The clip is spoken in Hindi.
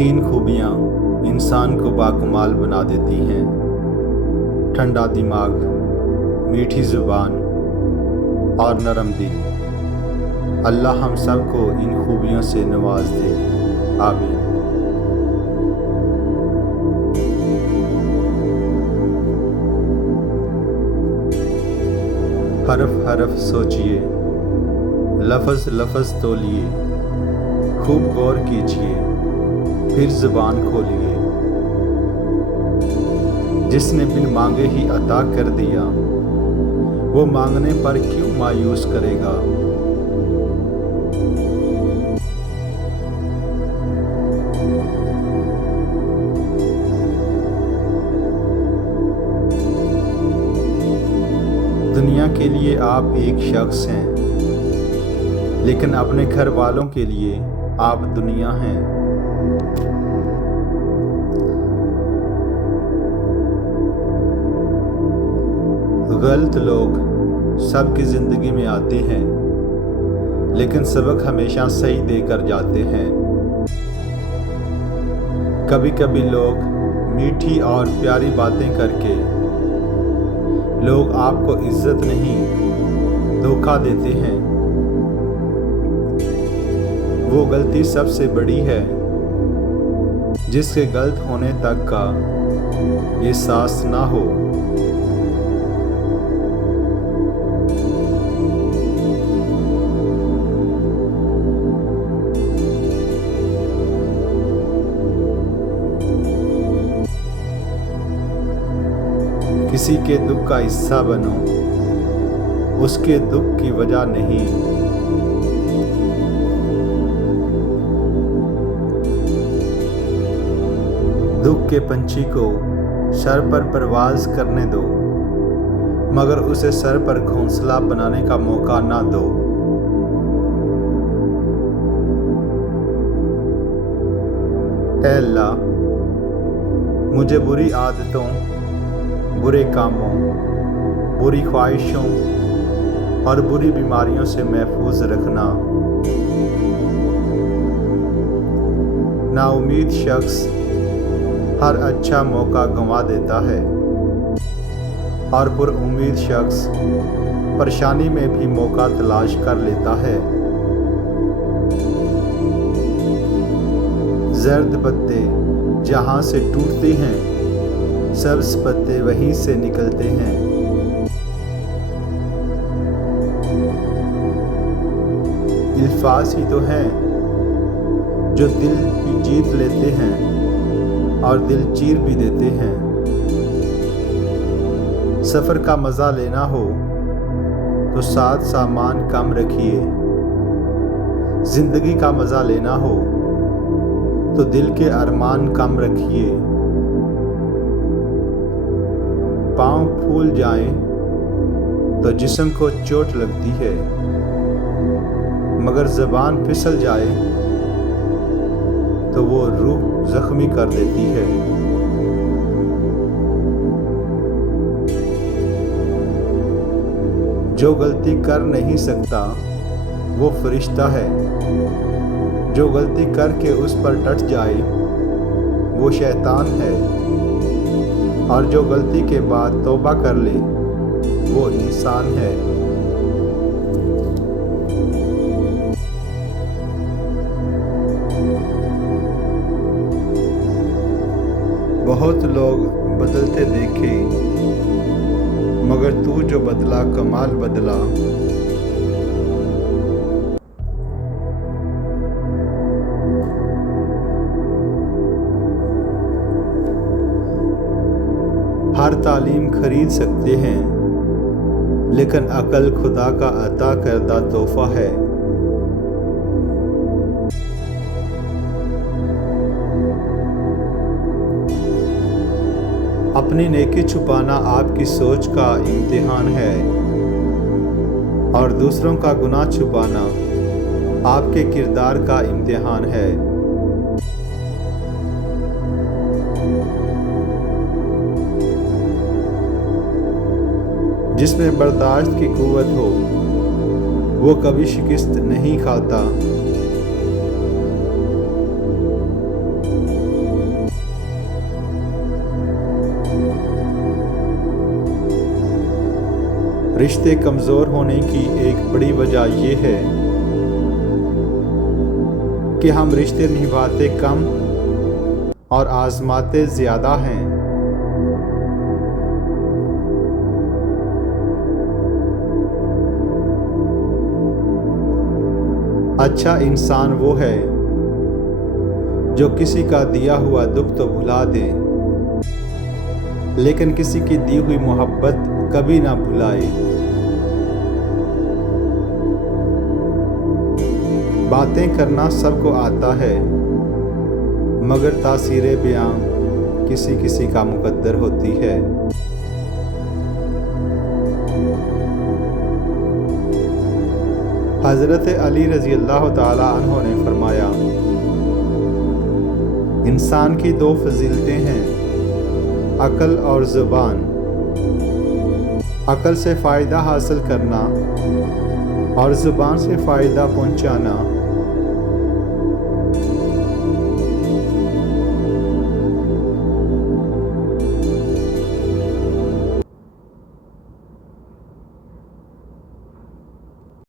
तीन खूबियाँ इंसान को बाकमाल बना देती हैं: ठंडा दिमाग, मीठी ज़ुबान और नरम दिल। अल्लाह हम सब को इन खूबियों से नवाज दे, आमीन। हरफ हरफ सोचिए, लफ्ज़ लफ्ज़ तोलिए, खूब गौर कीजिए, फिर ज़ुबान खोलिए। जिसने बिन मांगे ही अता कर दिया, वो मांगने पर क्यों मायूस करेगा। दुनिया के लिए आप एक शख्स हैं, लेकिन अपने घर वालों के लिए आप दुनिया हैं। गलत लोग सबकी ज़िंदगी में आते हैं, लेकिन सबक हमेशा सही देकर जाते हैं। कभी कभी लोग मीठी और प्यारी बातें करके लोग आपको इज्जत नहीं, धोखा देते हैं। वो गलती सबसे बड़ी है जिसके गलत होने तक का एहसास ना हो। किसी के दुख का हिस्सा बनो, उसके दुख की वजह नहीं। दुख के पंछी को सर पर परवाज करने दो, मगर उसे सर पर घोंसला बनाने का मौका ना दो। ऐ अल्लाह, मुझे बुरी आदतों, बुरे कामों, बुरी ख्वाहिशों और बुरी बीमारियों से महफूज रखना। नाउम्मीद शख्स हर अच्छा मौका गंवा देता है और पुरउम्मीद शख्स परेशानी में भी मौका तलाश कर लेता है। जर्द पत्ते जहाँ से टूटते हैं, सब्ज पत्ते वहीं से निकलते हैं। अल्फाज ही तो हैं जो दिल भी जीत लेते हैं और दिल चीर भी देते हैं। सफ़र का मज़ा लेना हो तो साथ सामान कम रखिए। ज़िंदगी का मज़ा लेना हो तो दिल के अरमान कम रखिए। पाँव फूल जाएं तो जिस्म को चोट लगती है, मगर ज़बान फिसल जाए तो वो रूह जख्मी कर देती है। जो गलती कर नहीं सकता वो फरिश्ता है, जो गलती करके उस पर डट जाए वो शैतान है, और जो गलती के बाद तौबा कर ले वो इंसान है। बहुत लोग बदलते देखे, मगर तू जो बदला कमाल बदला। हर तालीम खरीद सकते हैं, लेकिन अकल खुदा का अता करदा तोहफा है। अपनी नेकी छुपाना आपकी सोच का इम्तिहान है, और दूसरों का गुनाह छुपाना आपके किरदार का इम्तिहान है। जिसमें बर्दाश्त की कुव्वत हो वो कभी शिकस्त नहीं खाता। रिश्ते कमज़ोर होने की एक बड़ी वजह यह है कि हम रिश्ते निभाते कम और आजमाते ज़्यादा हैं। अच्छा इंसान वो है जो किसी का दिया हुआ दुख तो भुला दे, लेकिन किसी की दी हुई मोहब्बत कभी ना भुलाए। बातें करना सबको आता है, मगर तासीरे बयां किसी किसी का मुकद्दर होती है। हज़रत अली रज़ी अल्लाह ताला अन्हो ने फरमाया, इंसान की दो फजीलतें हैं, अक्ल और ज़ुबान। अक्ल से फ़ायदा हासिल करना और ज़ुबान से फ़ायदा पहुंचाना